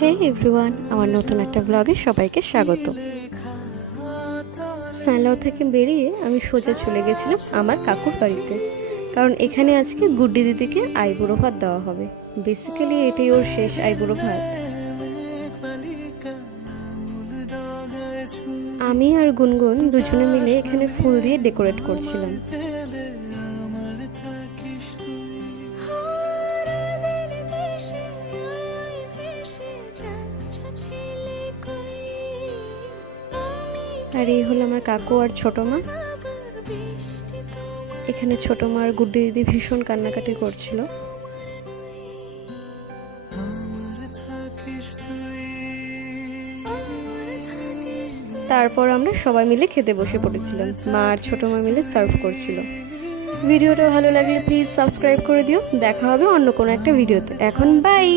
হে everyone, আমার নতুন একটা ব্লগে সবাইকে স্বাগত। সানলাও থেকে বেরিয়ে আমি সোজা চলে গেছিলাম আমার কাকুর বাড়িতে, কারণ এখানে আজকে গুড্ডি দিদিকে আইবুড়ো ভাত দেওয়া হবে। বেসিক্যালি এটাই ওর শেষ আইবুড়ো ভাত। আমি আর গুনগুন দুজনে মিলে এখানে ফুল দিয়ে ডেকোরেট করছিলাম। আর এই হলো আমার কাকু আর ছোট মা। এখানে ছোট মা আর গুড্ডি দিদি ভীষণ কান্নাকাটি করছিল। তারপর আমরা সবাই মিলে খেতে বসে পড়েছিলাম। মা আর ছোট মা মিলে সার্ভ করছিল। ভিডিওটা ভালো লাগলে প্লিজ সাবস্ক্রাইব করে দিও। দেখা হবে অন্য কোনো একটা ভিডিওতে। এখন বাই।